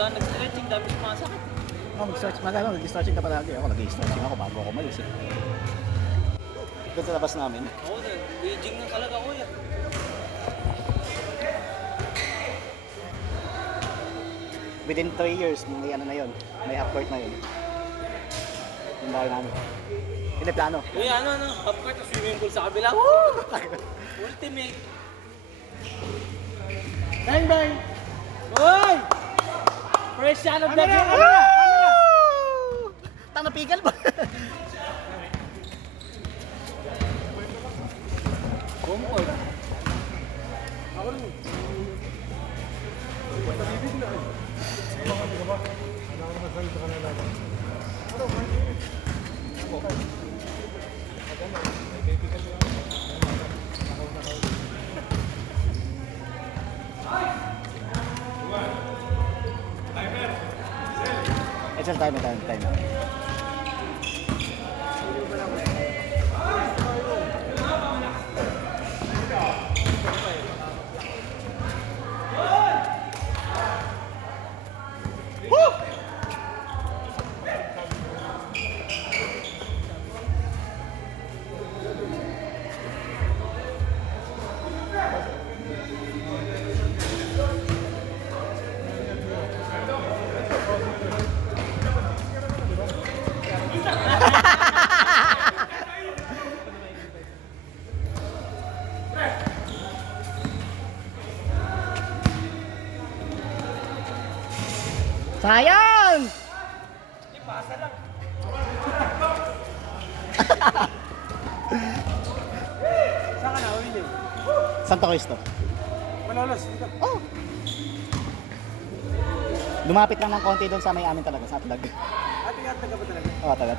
ka nag-stretching, dami sumasakit. Nag-stretching ka palagi. Ako nag-stretching ako bago ako malis eh. Doon sa labas namin. Oo, aging na talaga ako yan. Within 3 years, may ano na yun. May upward na yun. Yung bahay namin. Hindi plano. Uy, ano, upward to swimming pool sa kabila. Woo! Ultimate. Bang bang! Uy! Fresh shot of the game! Tang napigal ba? Comfort. Ako rin. Bibig na eh. Baka di ka ba? Ano ako naman salita ka na lang. Ano, kanina. Okay. It's a time. Sayang! Pasa lang. Saan ka na, William? Santo Cristo. Malolos, dito. Oh! Lumapit lang ng konti doon sa may amin talaga, sa Atlag. Ate-ate ka ba talaga? Oo, taga.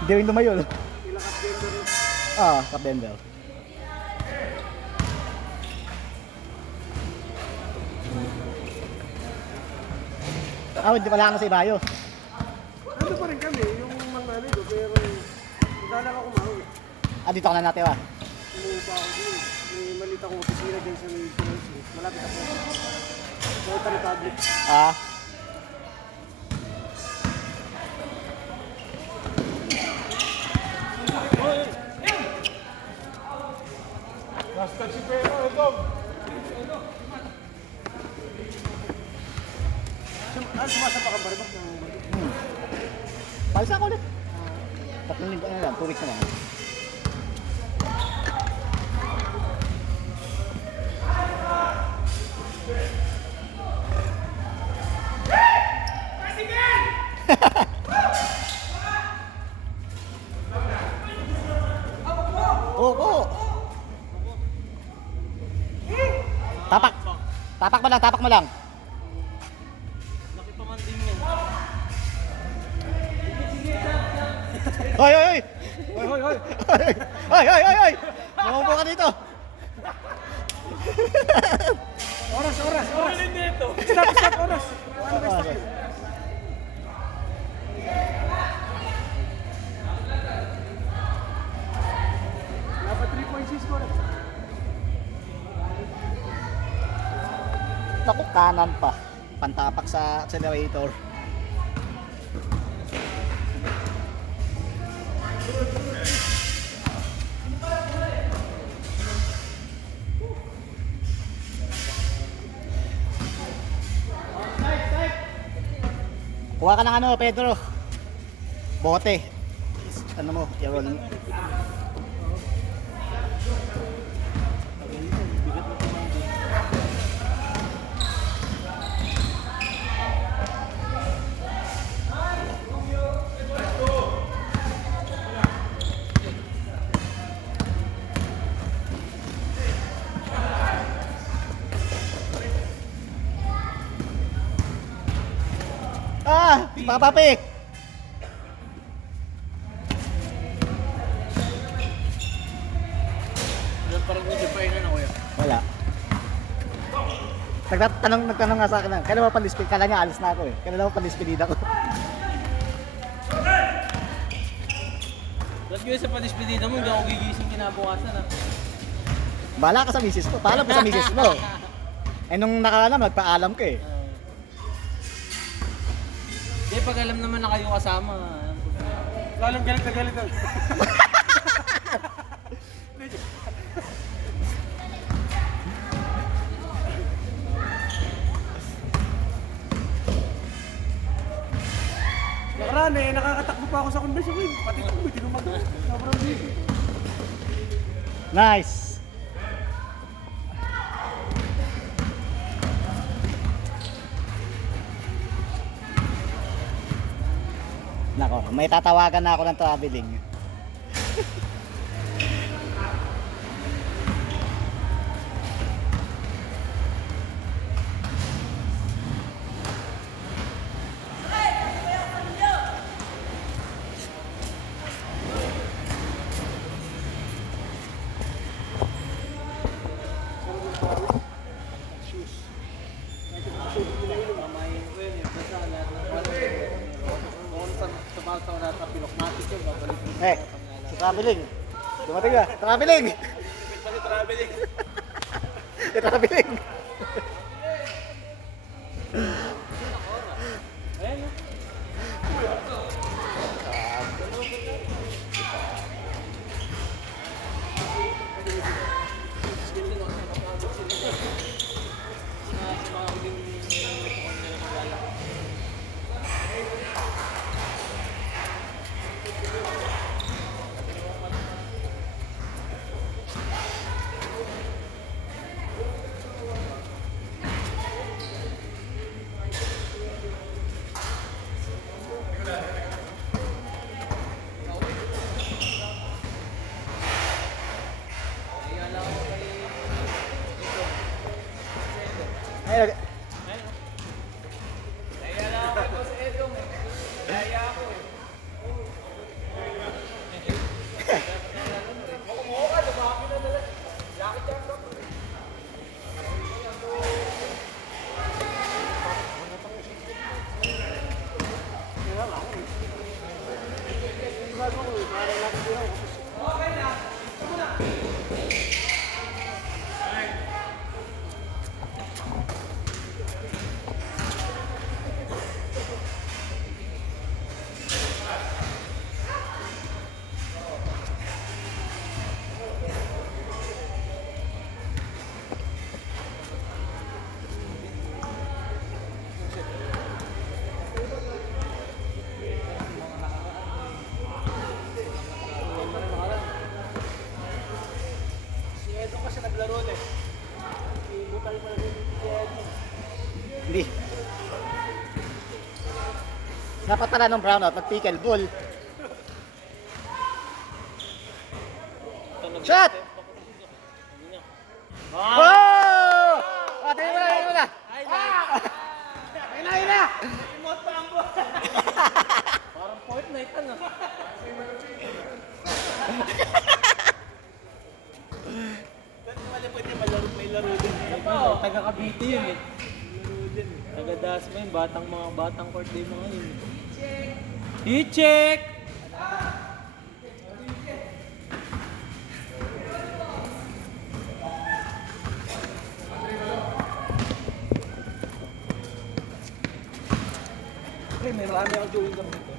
Hindi rin lumayo. Ilakas din doon. Cap Denver. Hindi wala ka na sa Ibayo. Nandun pa rin kami, yung mga ko, pero hindi lang ako kumahuli. Dito ka na natin ba? Umuupa ako din. May maliit akong opisina dyan sa may Pinansi. Malapit ako. Sa Republic. Basta si Pero, ito. Sumasa pa ka ba rin? Palisa ako ulit. 3 linggo na lang, 2 weeks na lang. Oo. Tapak mo lang. Laki pa man din yan. Hoy! Hoy! Hoy! Mamupo ka dito. Oras! Ulit dito. Stop, oras! Ano ba stop? Dapat 3.6 ko rin. Naku, kanan pa. Pantapak sa accelerator. Kuha ka ng ano, Pedro. Bote. Ano mo, i-roll. Papapik! Parang medyo pa yun na kuya. Wala. Nagtanong nga sa akin na, kailan ba pan-display? Kala niya alis na ako eh. Kailan ba pan-display ako? Tapos kayo sa padispedida mo, hindi ako gigising kinabukasan ah. Bahala ka sa misis mo. Paalam ka sa misis mo. Eh nung nakaraan, nagpaalam ka eh. Hindi, pag alam naman na kayo kasama. Lalong galit na galit. Nakaraan eh, nakakatakbo pa ako sa kondisyon ko eh. Pati ito, hindi naman ako. Sobrang busy. Nice! Nako, may tatawagan na ako ng traveling. Mamayin ko yun eh. Basta lahat ng kung sa mga sa lahat ng pinokmatic yun, babalik mo Eh, sa traveling. Dumating na, traveling! traveling. Traveling! Ayan yun. Ay, Si Edo kasi naglaro eh. Ibutal pa rin si Edo. hindi. Dapat pala nung brownout, mag-pickleball. Shot! Oh! Ah, tingin mo na, tingin mo na. Ayun na! Remote pa ang buwan. Parang Fortnite ano. Pwede pala pwede malaro, may laro din. Taga Cavite yun eh. Laro din. Taga Dasma yun, mga batang court din mga yun. I-check! Pre, may marami ako chewing gum dito.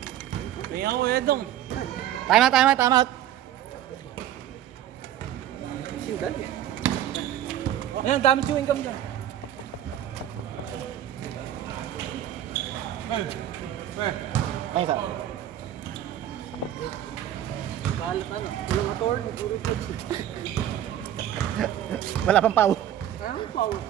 May ako Edong. Time out, time out, time out. Siyudad eh. Ayan, dami chewing gum dyan. Ay, isa. Kalat ano. Walang attorney, puro coach. Wala pang pau. Ano power?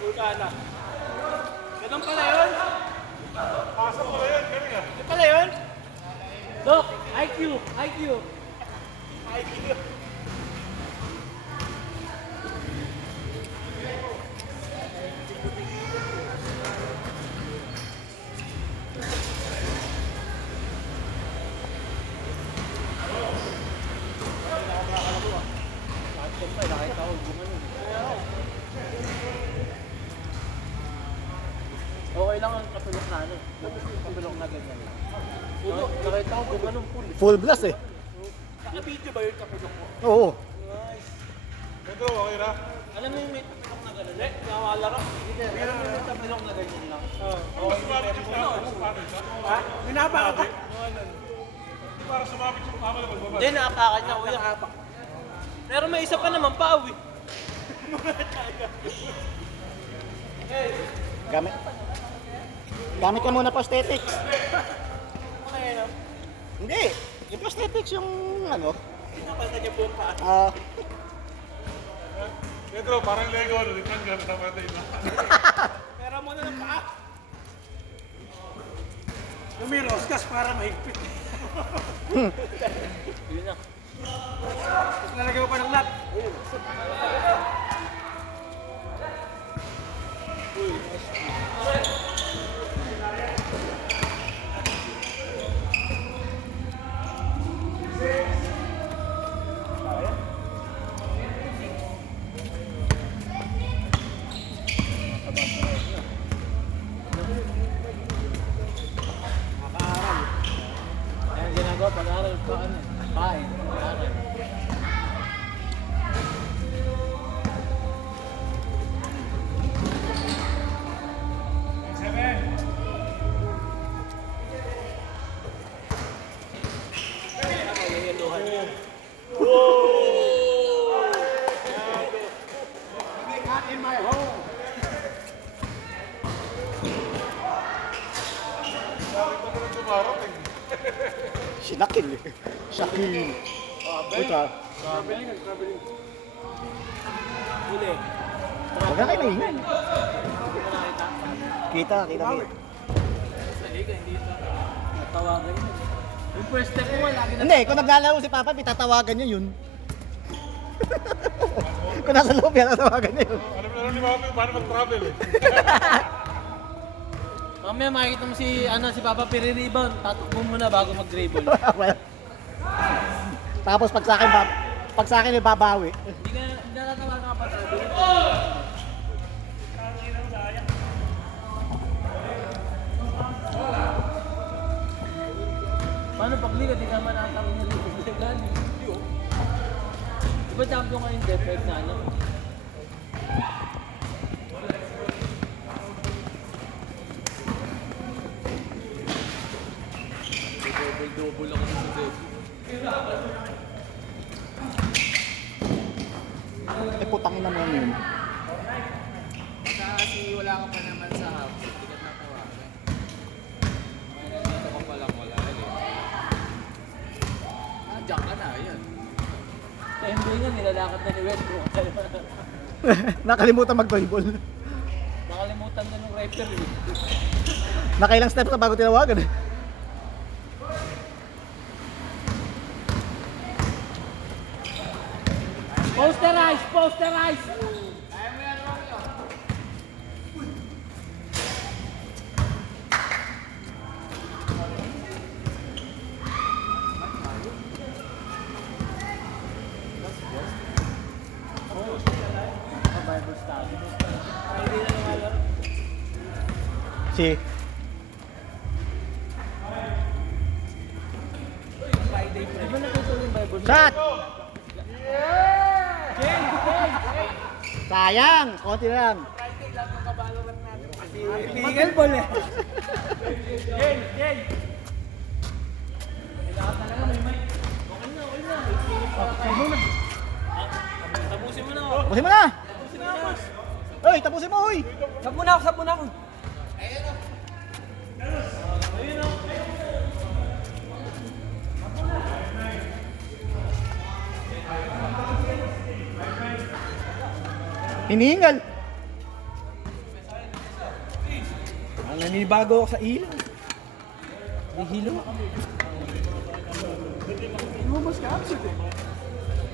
Bulkana. Ganun pala yun? Pasok ko yun, galing ah. Ganun pala yun? Doc, IQ, IQ. kapilok na ano. Kapilok na ganyan. Puno. Nakita ko kung anong puno. Full blast eh. Naka-video ba yung kapilok mo? Oo. Nice. Pedro, okay na? Alam mo yung may kapilok na gano'n? Eh, nakakalaro. Pero yung kapilok na ganyan lang. Oo. Sumabit yung tama, sumabit siya. Ha? Minapaka ka? Para sumabit yung tama na magbaba. Hindi, nakapakan niya. Kuya. Pero may isa pa naman, Pao eh. Gamit. Gamit ka muna prosthetics. Okay, no? Hindi. Yung prosthetics yung ano. Pinapalta niya buong paa. Ah, Pedro, parang Lego, ano, litan ka, tama tayo na. Pera mo na ng paa. Yung may roskas para mahigpit. Yun na. Tapos nalagay mo pa ng nut. Ayan ginagawa, pag-aaral pa ano, kain, pag-aaral. sinakil eh. Shakil. Ito. Huli. Huwag na kayo maingay. Kita. Sa liga, hindi ito. Natawagan yun. Yung first step mo, lagi na. Hindi, kung naglalaro si Papa, tatawagan niya yun. Kung nasa loob yan, tatawagan niya yun. Alam na ni Mami, paano mag-travel eh. Mamaya makikita mo si Papa piri-rebound. Tatakbo mo na bago mag-dribble. Well, tapos pag sa akin babawi. Hindi ka natatawagan ka pa tabi. Paano pag liga, di ka man atang niligan. Di ba champion ka yung defect na ano? Double ako sa defect. Eh putangin naman yun. Kasi wala ka pa naman sa house, hindi ka natawagan. Dito ka palang wala eh. Diyan ka na, yan. Sa NBA nga, nilalakad na ni Westbrook. Nakalimutan mag-volleyball. Nakalimutan na ng referee. Nakailang steps na bago tinawagan eh. Posterize! Posterize! Bible study. Hindi na lumalaro. Si Friday. Di ba natutuloy yung Bible? shot! Sayang! Konti na lang. Tingel ball eh. Yay! Yay! Kailangan talaga may mic. Okay na. Tapusin mo na. Tapusin mo na! Tapusin mo na. Hoy, tapusin mo, hoy! Sab muna ako. Hinihingal. Nanibago ako sa ilaw. May hilo. Lumabas ka, absent eh.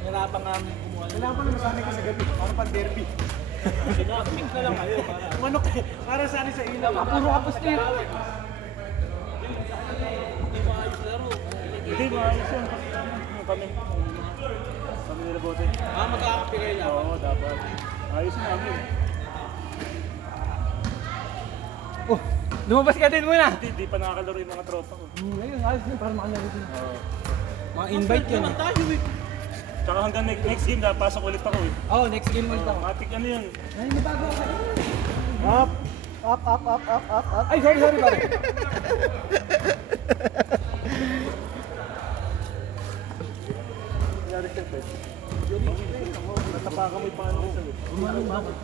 Narapan nga kami kumuha. Wala pa naman sana ka sa gabi, parang pan-derby. Sinapik na lang kayo. Manok eh, para sana sa ilaw. Puro kapos na yun. Hindi maayos laro. Hindi, maayos yun. Kami nila bote. Magkakapigay lang. Oo, dapat. Ayos na namin. Oh, Lumabas ka din muna. Hindi pa nakakalaro yung mga tropa ko. Ngayon, ayos na para makalaro din. Mga invite yun eh. Tsaka hanggang next game na, pasok ulit ako eh. Oh, next game ulit ako. Matik ano yun. Ay, may bago ako. Up! Up, up, up, up, up, up. Ay, sorry pare. Natapakan mo yung paano ko sa'yo.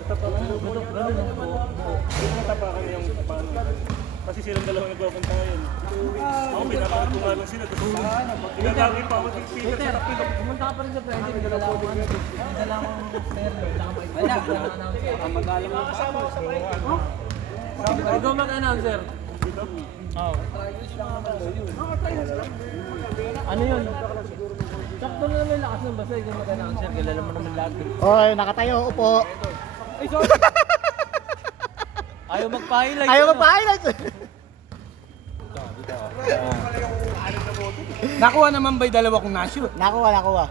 Natapakan mo. Natapakan mo yung paano. Kasi silang dalawa nagpapunta ngayon. Ako, pinapakot ko nga lang sila. Tapos, pinagagawin pa ako ng Peter sa tapilo. Pumunta ka pa rin sa Friday, may dala akong ano. May dala akong stereo. Wala, announcer. Mag-alam mo pa ako. Ikaw mag-announcer. Dito? Oo. Ano yun? Sakto na naman lakas ng basta, ikaw mag-announcer. Kilala mo naman lahat. Oy, nakatayo, upo. Ay, sorry! Ayaw magpa-highlight. Ayaw magpa-highlight. Nakuha naman ba'y dalawa kong na-shoot? Nakuha, nakuha.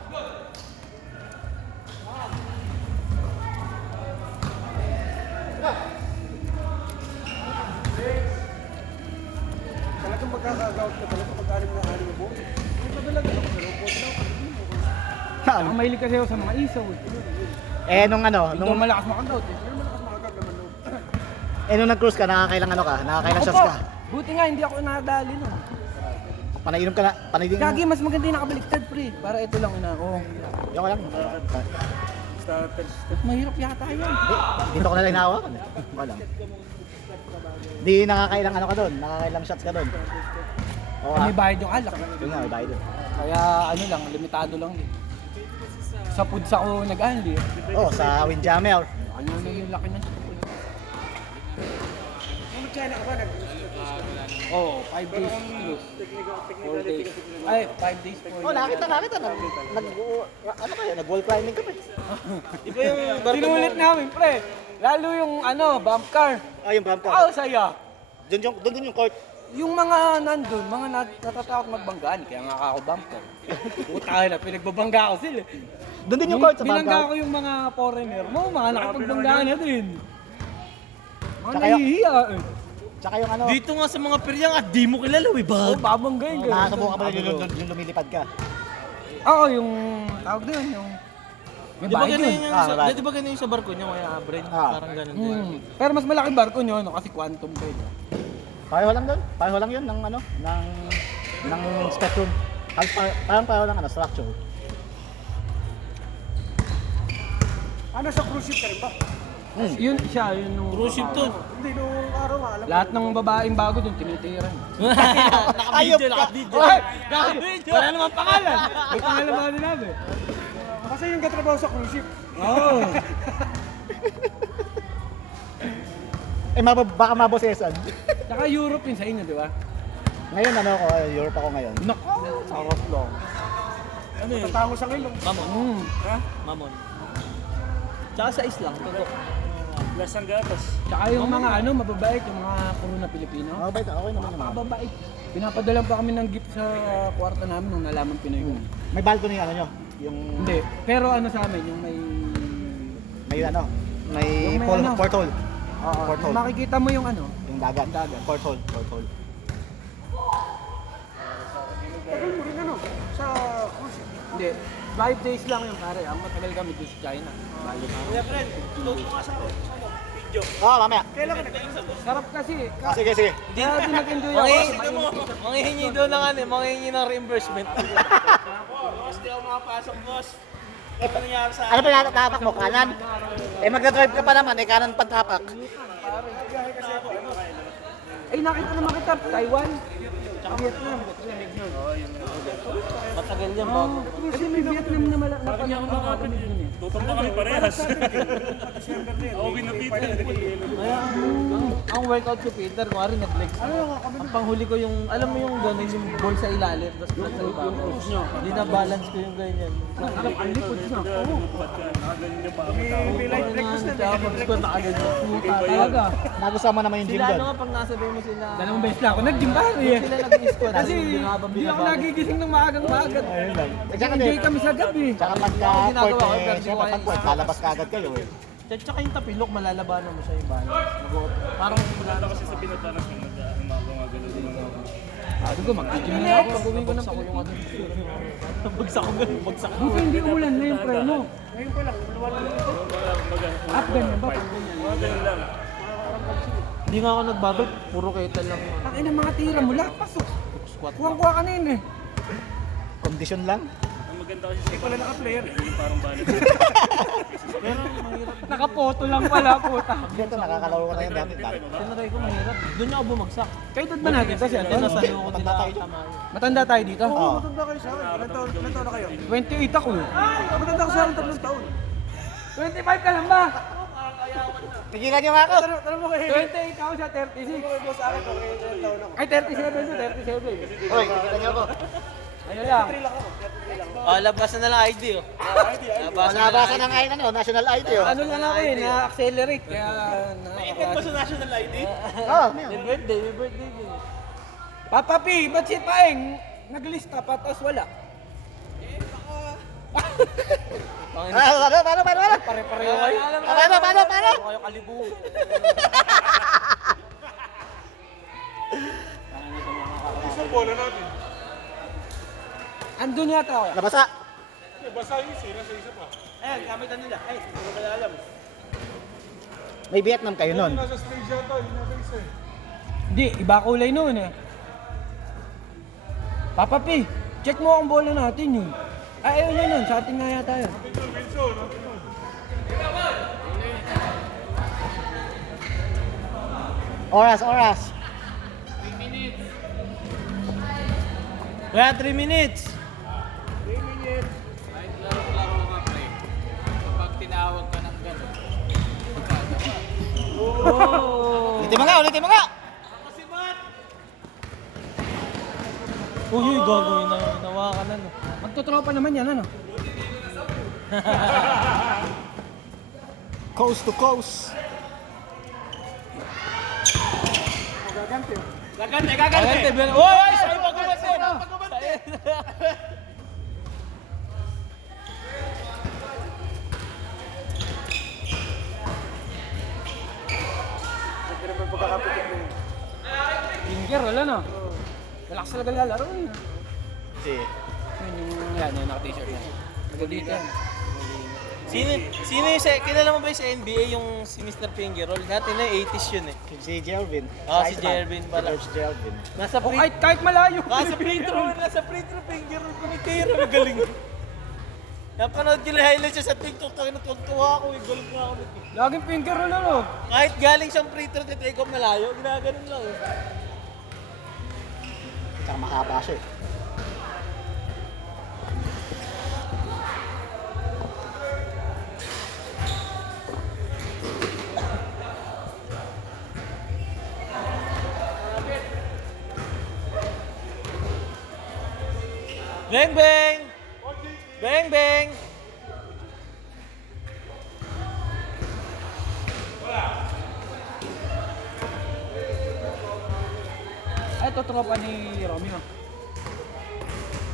Talagang magkakagaw ka talaga pag-alim na alim mo. May padalaga ako sa robot lang. Ang mahilig kasi ako sa mga isaw. Eh, nung ano, Ito nung, malakas makagout eh. nung nag-cruise ka, nakakailang ano ka, nakakailang shots ka. Buti nga hindi ako nadali nun. Panainom ka na, panainom. Gagi, mas maganda yung nakabaliktad pre. Para ito lang ina ko. Yung lang. Starters. Mas mahirap yata yan. Dito ko na lang hinahawakan. Wala. Di nakakailang ano ka doon, nakakailang shots ka doon. Oo, May bayad yung alak. yun nga, may bayad doon. Kaya ano lang, limitado lang din. Sa foods ako nag-anli. Oh, sa Windjammer. Ano na yung laki ng Oo, 5 days plus. 4 days. Ay, 5 days, 4 days. Oh, nakita. Ano kayo, nag-wall climbing ka pa. Iba yung Sinulit namin, pre. Lalo yung ano, bump car. Ah, yung bump ka. Oh, saya. Doon yung court. Yung mga nandun, mga natatakot magbanggaan, kaya nga ako bump car. Puta na, pinagbabangga ako sila. Doon din yung court sa bump Binangga ka. ko yung mga foreigner mo, mga nakapagbanggaan na din. Mga Tsaka yung- nahihiya eh. Tsaka yung ano, Dito nga sa mga piryang at di mo kilala, eh, ba? Oo, babanggain ka. nakasubukan ka ba yung lumilipad ka? Oo, yung tawag doon, yung... May Di ba bayad ganun yun. yung, Ah, right. di ba ganun yung sa barko niya, kaya Abren? Ah. Parang ganun din. Pero mas malaking barko nyo, no? Kasi quantum pa yun. Pareho lang doon. Pareho lang yun ng ano, ng spectrum. Parang pareho lang ano, structure. Ano sa cruise ship ka rin ba? Yun siya, yun nung... Cruise ship to. Hindi, nung araw alam Lahat ng babaeng bago doon, tinitiran. Ayop Nakabidyo, ka. nakabidyo. Oy! Gagi! Wala naman pangalan! May pangalan ba din namin? Kasi yung katrabaho sa cruise ship. Oo. Eh, baka mabosesan. Tsaka Europe yun sa inyo, di ba? Ngayon ano ako, Europe ako ngayon. Nako! Sarap lang. Ano yun? Tatango sa ngilong. Mamon. Ha? Mamon. Tsaka sa islang, totoo. Lasang gatas. Tsaka yung mga ano, mababait, yung mga puro na Pilipino. Okay, okay naman naman. Mababait. Pinapadala pa kami ng gift sa kwarto namin nung nalaman Pinoy kami. May balcony ano nyo? Yung Hindi. Pero ano sa amin, yung may... may ano, may Yung may ano? porthole. Oo. Porthole. Makikita mo yung ano. Yung dagat. Porthole. Tagal mo rin ano, sa cruise ship. Hindi. 5 days lang yung pare. Ang matagal kami doon sa China. Kuya friend, tulog mo nga sa video. Oh, mamaya. Kailan ka nag-ano? Sarap kasi. Sige, sige. Kaya din nag-enjoy ako. Manghihingi mo, manghihingi doon ng ano, manghihingi ng reimbursement. Boss, di ako makapasok, boss. Ano nangyari sa Ano pa tapak mo? Kanan? Eh, magdadrive ka pa naman, eh, kanan pantapak. Ay, nakita naman kita. Taiwan. Tsaka Vietnam. Matagal yan, bago. Kasi may Vietnam na malaki na nakakapanood yun eh. Tutok na kami parehas. Ako binapita. Kaya ang workout si Peter, kumari nag-legs. Ang panghuli ko yung, alam mo yung gano'n, yung ball sa ilalim, tapos flat sa ibabaw. Hindi na balance ko yung ganyan. Ang lipod siya. Nakaganyan yung paa mo. May light breakfast na, tsaka pag ko nakaganyan. Talaga. Nagustuhan mo naman yung gym Sila doon. ano nga pag nasabi mo sila, Dalawang beses na ako nag-gym pare eh. sila nag-i-squat. Kasi hindi ako nagigising ng maagang-maaga. Ayun lang. Eh, tsaka Enjoy kami sa gabi. Tsaka pagka Ginagawa port, ko, pero eh, di syempre ko pag port, lalabas ka agad kayo eh. Tsaka yung tapilok, malalabanan mo siya yung balance. Parang wala Wala kasi sa pinatanas ng gumagalaw din ako. Sabi ko, mag-gym na ako. Pag-uwi ko ng Pilipinas. Bagsak ko ganun, bagsak ko. Buti hindi umulan na yung preno. Ngayon pa lang, luwala na ito. Up ganyan ba? Pag ganyan. Mga ganun lang. Hindi nga ako nagbago, puro ketal lang. Ang ina mga tira mo, lahat pasok. Squat. Kuwang-kuwa ka na yun eh. Kondisyon lang. Ang maganda kasi sa pala naka-player. Yung parang balance. Pero mahirap. Nakapoto lang pala, puta. Dito, nakakalaro ko na yun dati. Tinry ko mahirap. Doon ako bumagsak. Kayo doon ba natin kasi Kaya nasa loob ko nila tayo. tama. Matanda tayo dito? Oo. Matanda kayo sa akin. Ilan taon na kayo? 28 ako eh. Matanda ko sa akin 3 taon. 25 ka lang ba? Tigilan niyo nga ako. Tanong mo kayo. 28 ako sa 36. Sa akin, ilan taon ako. Ay, 37 to, 37. Hoy, tigilan niyo ako. Ayun lang. Labasan na lang ID oh. Malabasan ng ID, national ID. Oh. Ano lang ako eh, na-accelerate. Kaya Event mo sa national ID? Oo, May birthday ko. Papa P, ba't si Paeng naglista pa tapos wala? Paano? Pare-pareho kayo. Paano? Kayo kalibu. Isang bola natin. Andun yata ako. Nabasa. Basta yung isa, nasa isa pa. Ayan, gamitan nila. Ay, hindi ko pala alam. May Vietnam kayo nun. Nasa stage yata, yun nasa isa eh. Hindi, iba kulay noon eh. Papa P, check mo ang bola natin yun. Ay, ayun yun, sa atin nga yata yun. Wilson, natin nun. Oras. Kaya 3 minutes. Kahit laro-laro ka, pre. Kapag tinawag ka ng gano'n, Ulitin mo nga. Uy, gagawin na ginawa ka na. No? Magtotropa naman yan, ano? Coast to coast. Gagante, Ben. Uy! Sa'yo pagkumasi! Finger, wala na. Relax talaga lalaro yun. Si. Yan, yung naka-t-shirt yan. Dito yan. Sino yung kilala mo ba yung sa NBA yung si Mr. Fingerroll? Dati na 80s yun eh. Si Jelvin. Ah, si Jelvin pala. George Jelvin. Nasa O free kahit malayo. Nasa free throw Fingerroll kumitira, magaling. Napanood ko yung highlights siya sa TikTok, natutuwa ako, galing na ako. Laging finger roll ano. Kahit galing siyang free throw, take off malayo, ginaganon lang eh. Tsaka mahaba siya eh. Bang bang! Bang bang! Ay, ito tropa ni Romeo.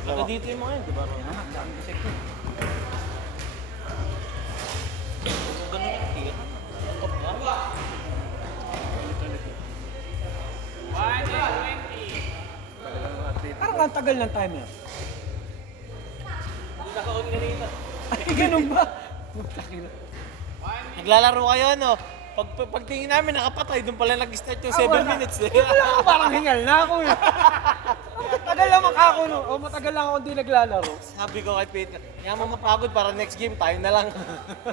Baka dito yung mga yun, di ba? Ah, dami kasi ko. Kung ganun yung tiyan. Top nga. Parang ang tagal ng time yan. Naka-on kanina. Ay, ganun ba? Naglalaro kayo ano? Pagtingin namin nakapatay, doon pala nag-start yung 7 minutes eh. Wala ko, parang hingal na ako eh. Matagal lang ako no. O matagal lang ako hindi naglalaro. Sabi ko kay Peter, kaya mo mapagod para next game tayo na lang.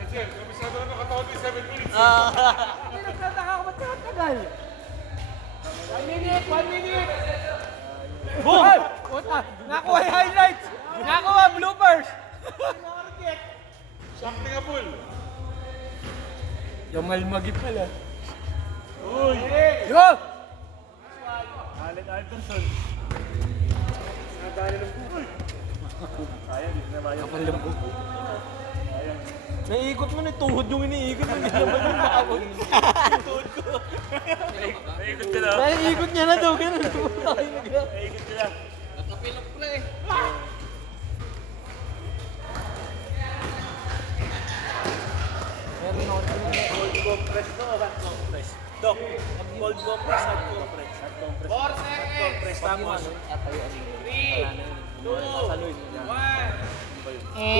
Sir, kabisado na nakataon yung 7 minutes. Hindi nagtataka ako, ba't matagal? 1 minute! Boom! Ay! Puta! Nakuha yung highlights! Nakuha bloopers! Sakti nga full. Yung malmagi pala. Uy! Yo! Allen Alderson. Nadali ng bukoy. Sayang, hindi na mayo. Malambog. Naiikot mo na tuhod yung iniikot mo. Hindi naman yung nakabot. Yung tuhod ko. Naikot ka na. Naiikot niya na daw. Ganun. Naikot ka na. nakapilok, pre. Meron ako Cold compress to o hot compress? Doc, cold compress, hot compress. Hot compress. 4 seconds! Hot compress, tapos. 3, 2, 1.